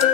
Hi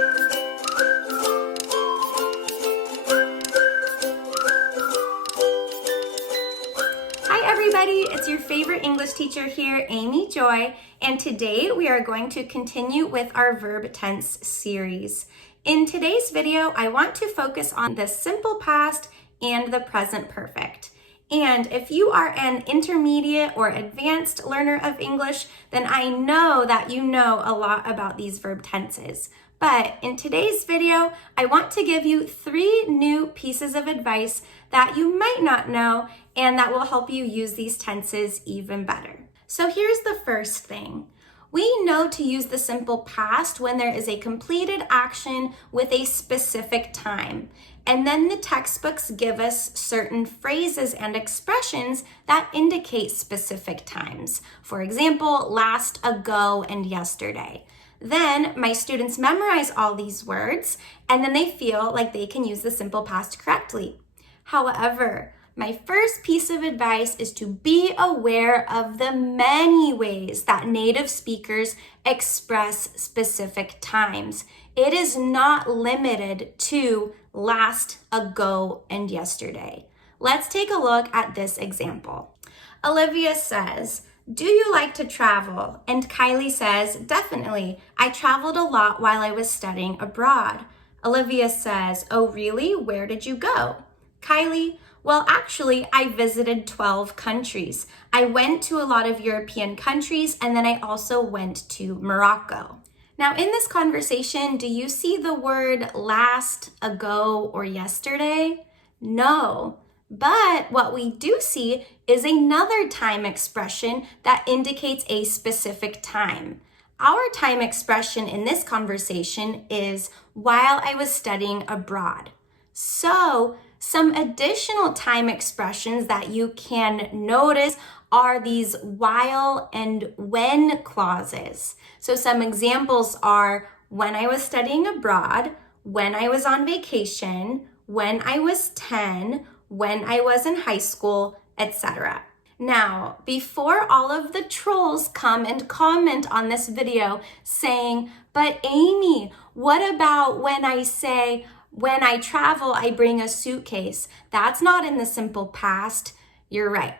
everybody, it's your favorite English teacher here, Amy Joy, and today we are going to continue with our verb tense series. In today's video, I want to focus on the simple past and the present perfect. And if you are an intermediate or advanced learner of English, then I know that you know a lot about these verb tenses. But in today's video, I want to give you 3 new pieces of advice that you might not know and that will help you use these tenses even better. So here's the first thing. We know to use the simple past when there is a completed action with a specific time. And then the textbooks give us certain phrases and expressions that indicate specific times. For example, last, ago, and yesterday. Then my students memorize all these words and then they feel like they can use the simple past correctly. However, my first piece of advice is to be aware of the many ways that native speakers express specific times. It is not limited to last, ago, and yesterday. Let's take a look at this example. Olivia says, "Do you like to travel?" And Kylie says, "Definitely. I traveled a lot while I was studying abroad." Olivia says, "Oh, really? Where did you go?" Kylie, "Well, actually, I visited 12 countries. I went to a lot of European countries, and then I also went to Morocco." Now, in this conversation, do you see the word last, ago, or yesterday? No. But what we do see is another time expression that indicates a specific time. Our time expression in this conversation is while I was studying abroad. So, some additional time expressions that you can notice are these while and when clauses. So some examples are when I was studying abroad, when I was on vacation, when I was 10, when I was in high school, etc. Now, before all of the trolls come and comment on this video saying, "But Amy, what about when I say, when I travel, I bring a suitcase?" That's not in the simple past. You're right.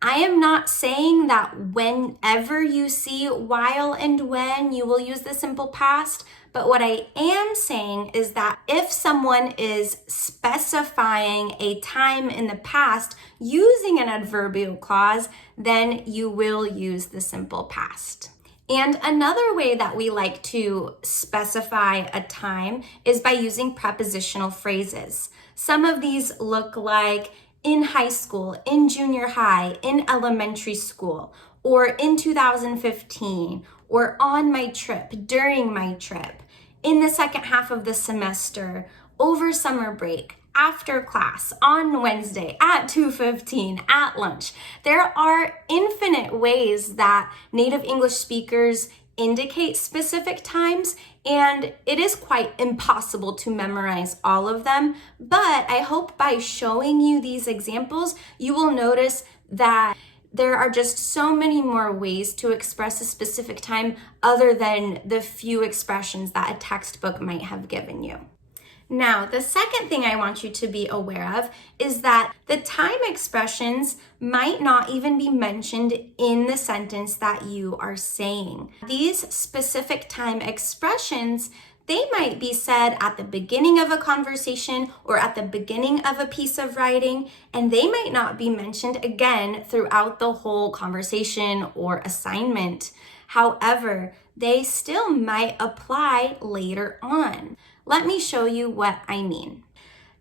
I am not saying that whenever you see while and when, you will use the simple past. But what I am saying is that if someone is specifying a time in the past using an adverbial clause, then you will use the simple past. And another way that we like to specify a time is by using prepositional phrases. Some of these look like in high school, in junior high, in elementary school, or in 2015, or on my trip, during my trip, in the second half of the semester, over summer break, after class, on Wednesday, at 2:15, at lunch. There are infinite ways that native English speakers indicate specific times, and it is quite impossible to memorize all of them. But I hope by showing you these examples, you will notice that there are just so many more ways to express a specific time other than the few expressions that a textbook might have given you. Now, the second thing I want you to be aware of is that the time expressions might not even be mentioned in the sentence that you are saying. These specific time expressions, they might be said at the beginning of a conversation or at the beginning of a piece of writing, and they might not be mentioned again throughout the whole conversation or assignment. However, they still might apply later on. Let me show you what I mean.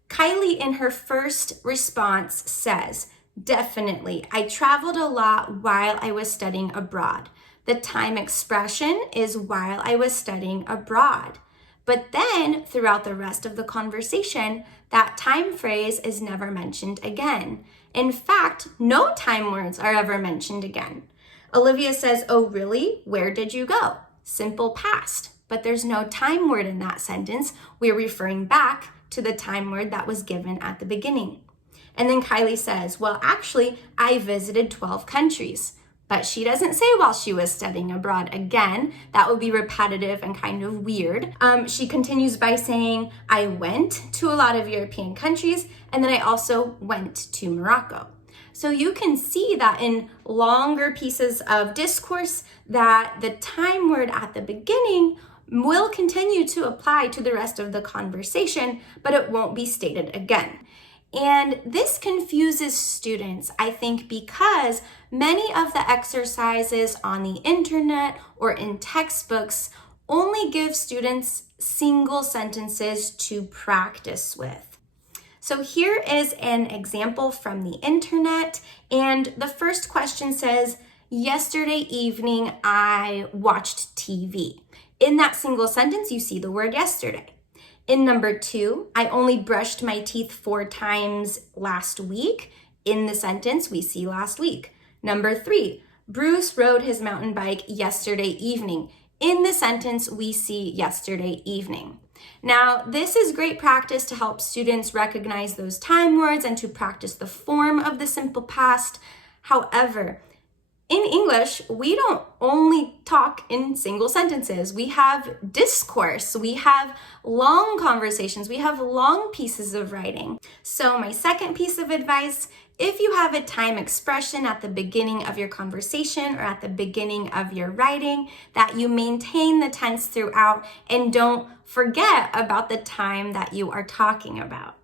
Kylie, in her first response, says, "Definitely, I traveled a lot while I was studying abroad." The time expression is while I was studying abroad. But then, throughout the rest of the conversation, that time phrase is never mentioned again. In fact, no time words are ever mentioned again. Olivia says, "Oh, really? Where did you go?" Simple past. But there's no time word in that sentence. We're referring back to the time word that was given at the beginning. And then Kylie says, "Well, actually, I visited 12 countries." But she doesn't say while she was studying abroad. Again, that would be repetitive and kind of weird. She continues by saying, I went to a lot of European countries, and then I also went to Morocco. So you can see that in longer pieces of discourse that the time word at the beginning will continue to apply to the rest of the conversation, but it won't be stated again. And this confuses students, I think, because many of the exercises on the internet or in textbooks only give students single sentences to practice with. So here is an example from the internet, and the first question says, yesterday evening I watched TV. In that single sentence, you see the word yesterday. In number 2, I only brushed my teeth 4 times last week. In the sentence, we see last week. Number 3, Bruce rode his mountain bike yesterday evening. In the sentence, we see yesterday evening. Now, this is great practice to help students recognize those time words and to practice the form of the simple past. However, in English, we don't only talk in single sentences. We have discourse, we have long conversations, we have long pieces of writing. So my second piece of advice, if you have a time expression at the beginning of your conversation or at the beginning of your writing, that you maintain the tense throughout and don't forget about the time that you are talking about.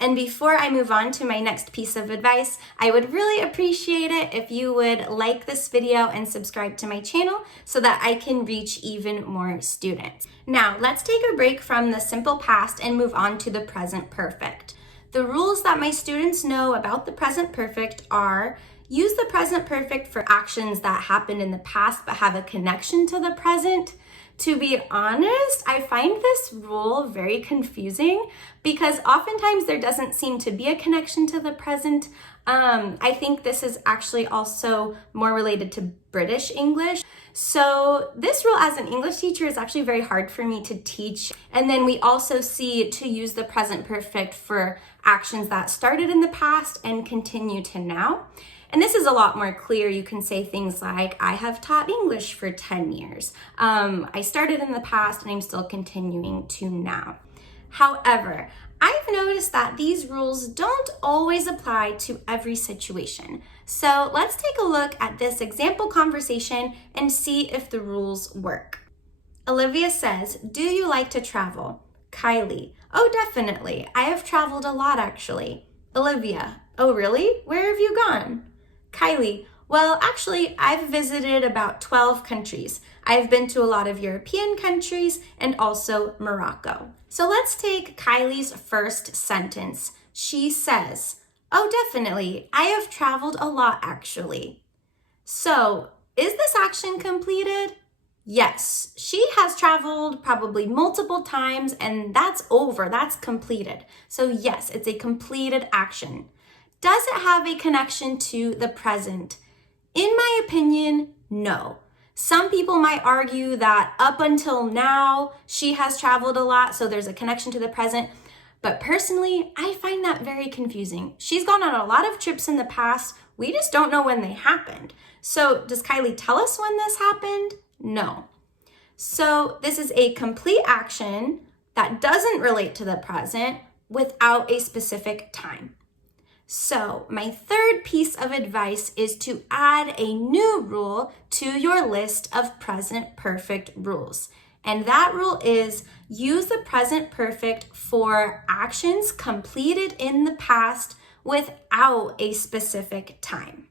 And before I move on to my next piece of advice, I would really appreciate it if you would like this video and subscribe to my channel so that I can reach even more students. Now, let's take a break from the simple past and move on to the present perfect. The rules that my students know about the present perfect are: use the present perfect for actions that happened in the past but have a connection to the present. To be honest, I find this rule very confusing because oftentimes there doesn't seem to be a connection to the present. I think this is actually also more related to British English. So this rule as an English teacher is actually very hard for me to teach. And then we also see to use the present perfect for actions that started in the past and continue to now. And this is a lot more clear. You can say things like, I have taught English for 10 years. I started in the past and I'm still continuing to now. However, I've noticed that these rules don't always apply to every situation. So let's take a look at this example conversation and see if the rules work. Olivia says, do you like to travel? Kylie, oh, definitely. I have traveled a lot, actually. Olivia, oh, really? Where have you gone? Kylie, well, actually, I've visited about 12 countries. I've been to a lot of European countries and also Morocco. So let's take Kylie's first sentence. She says, oh, definitely. I have traveled a lot, actually. So is this action completed? Yes, she has traveled probably multiple times and that's over, that's completed. So yes, it's a completed action. Does it have a connection to the present? In my opinion, no. Some people might argue that up until now, she has traveled a lot, so there's a connection to the present. But personally, I find that very confusing. She's gone on a lot of trips in the past. We just don't know when they happened. So does Kylie tell us when this happened? No. So this is a complete action that doesn't relate to the present without a specific time. So my third piece of advice is to add a new rule to your list of present perfect rules. And that rule is use the present perfect for actions completed in the past without a specific time.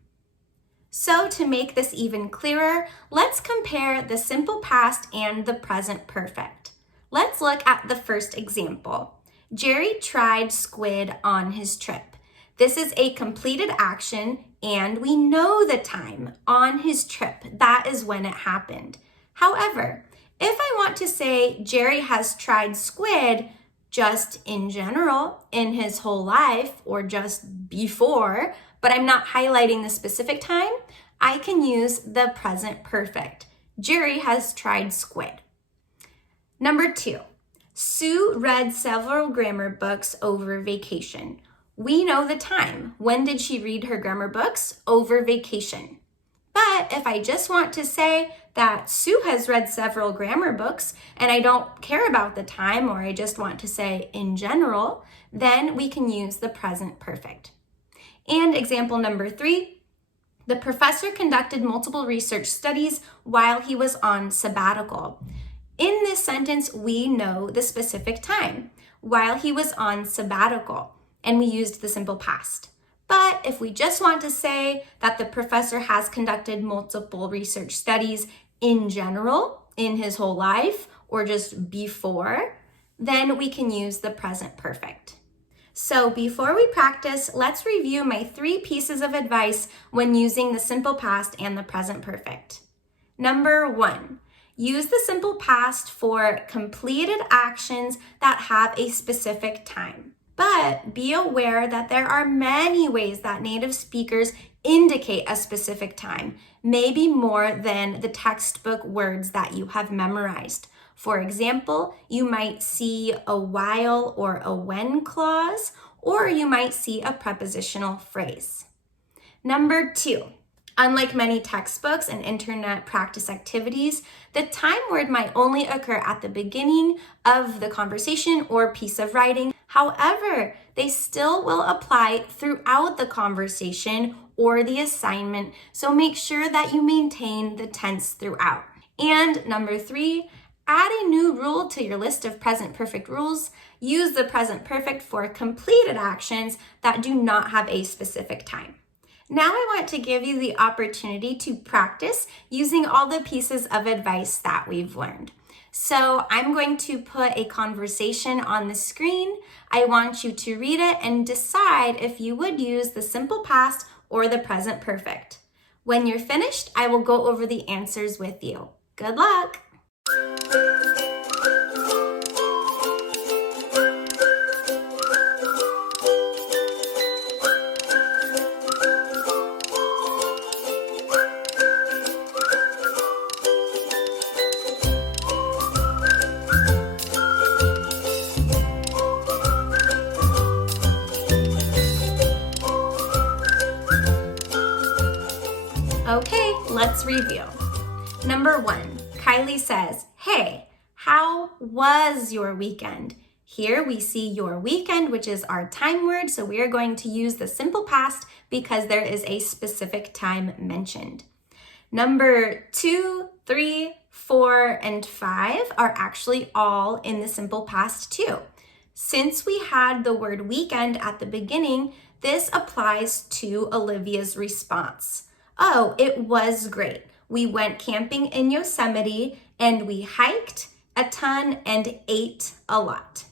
So to make this even clearer, let's compare the simple past and the present perfect. Let's look at the first example. Jerry tried squid on his trip. This is a completed action and we know the time on his trip. That is when it happened. However, if I want to say Jerry has tried squid just in general in his whole life or just before, but I'm not highlighting the specific time, I can use the present perfect. Jerry has tried squid. Number 2, Sue read several grammar books over vacation. We know the time. When did she read her grammar books? Over vacation. But if I just want to say that Sue has read several grammar books and I don't care about the time, or I just want to say in general, then we can use the present perfect. And example number 3, the professor conducted multiple research studies while he was on sabbatical. In this sentence, we know the specific time, while he was on sabbatical, and we used the simple past. But if we just want to say that the professor has conducted multiple research studies in general, in his whole life, or just before, then we can use the present perfect. So before we practice, let's review my 3 pieces of advice when using the simple past and the present perfect. Number 1, use the simple past for completed actions that have a specific time. But be aware that there are many ways that native speakers indicate a specific time, maybe more than the textbook words that you have memorized. For example, you might see a while or a when clause, or you might see a prepositional phrase. Number 2, unlike many textbooks and internet practice activities, the time word might only occur at the beginning of the conversation or piece of writing. However, they still will apply throughout the conversation or the assignment, so make sure that you maintain the tense throughout. And number 3, add a new rule to your list of present perfect rules. Use the present perfect for completed actions that do not have a specific time. Now I want to give you the opportunity to practice using all the pieces of advice that we've learned. So I'm going to put a conversation on the screen. I want you to read it and decide if you would use the simple past or the present perfect. When you're finished, I will go over the answers with you. Good luck! Okay, let's review. Number 1, Kylie says, "Hey, how was your weekend?" Here we see your weekend, which is our time word, so we are going to use the simple past because there is a specific time mentioned. Number 2, 3, 4, and 5 are actually all in the simple past too. Since we had the word weekend at the beginning, this applies to Olivia's response. Oh, it was great. We went camping in Yosemite and we hiked a ton and ate a lot.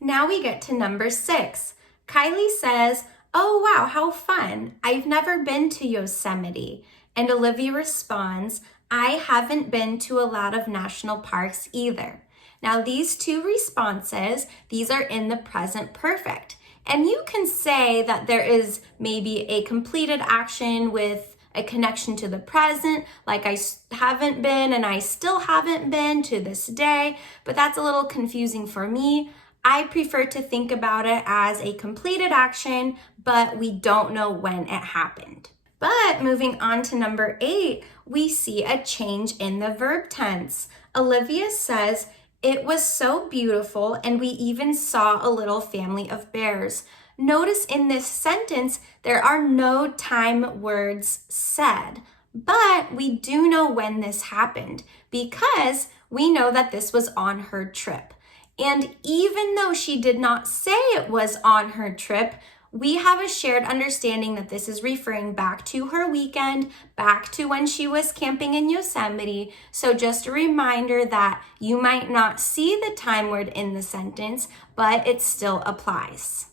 Now we get to number 6. Kylie says, "Oh wow, how fun. I've never been to Yosemite." And Olivia responds, "I haven't been to a lot of national parks either." Now these 2 responses, these are in the present perfect. And you can say that there is maybe a completed action with a connection to the present, like I haven't been and I still haven't been to this day, but that's a little confusing for me. I prefer to think about it as a completed action, but we don't know when it happened. But moving on to number 8, we see a change in the verb tense. Olivia says, "It was so beautiful and we even saw a little family of bears." Notice in this sentence, there are no time words said, but we do know when this happened because we know that this was on her trip. And even though she did not say it was on her trip, we have a shared understanding that this is referring back to her weekend, back to when she was camping in Yosemite. So just a reminder that you might not see the time word in the sentence, but it still applies.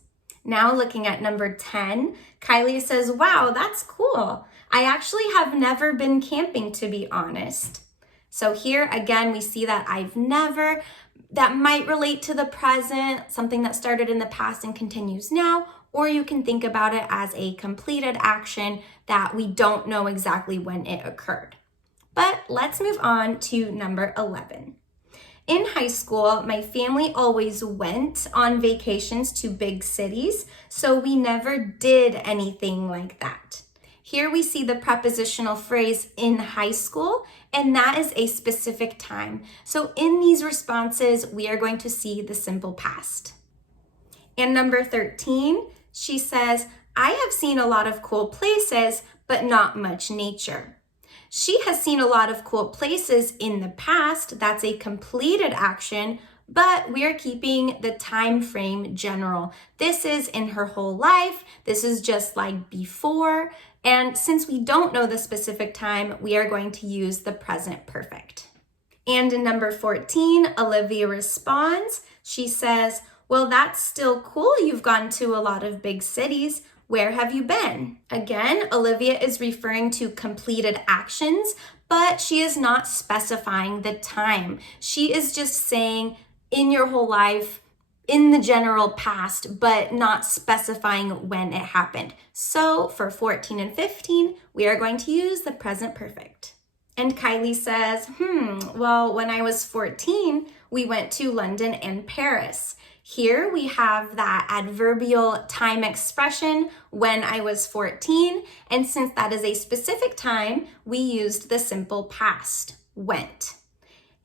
Now looking at number 10, Kylie says, "Wow, that's cool. I actually have never been camping, to be honest." So here again, we see that I've never, that might relate to the present, something that started in the past and continues now, or you can think about it as a completed action that we don't know exactly when it occurred. But let's move on to number 11. In high school, my family always went on vacations to big cities, so we never did anything like that. Here we see the prepositional phrase in high school, and that is a specific time. So in these responses, we are going to see the simple past. And number 13, she says, I have seen a lot of cool places, but not much nature. She has seen a lot of cool places in the past. That's a completed action, but we are keeping the time frame general. This is in her whole life. This is just like before. And since we don't know the specific time, we are going to use the present perfect. And in number 14, Olivia responds. She says, well, that's still cool. You've gone to a lot of big cities. Where have you been? Again, Olivia is referring to completed actions, but she is not specifying the time. She is just saying in your whole life, in the general past, but not specifying when it happened. So for 14 and 15, we are going to use the present perfect. And Kylie says, well, when I was 14, we went to London and Paris. Here we have that adverbial time expression, when I was 14, and since that is a specific time, we used the simple past, went.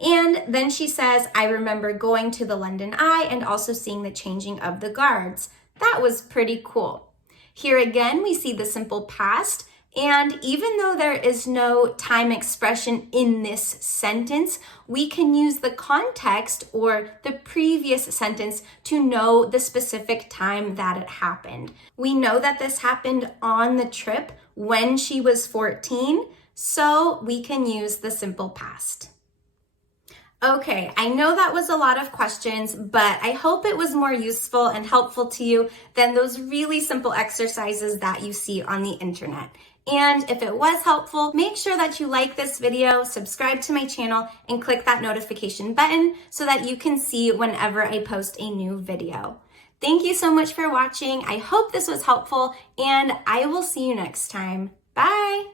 And then she says, I remember going to the London Eye and also seeing the changing of the guards. That was pretty cool. Here again, we see the simple past. And even though there is no time expression in this sentence, we can use the context or the previous sentence to know the specific time that it happened. We know that this happened on the trip when she was 14, so we can use the simple past. Okay, I know that was a lot of questions, but I hope it was more useful and helpful to you than those really simple exercises that you see on the internet. And if it was helpful, make sure that you like this video, subscribe to my channel, and click that notification button so that you can see whenever I post a new video. Thank you so much for watching. I hope this was helpful, and I will see you next time. Bye!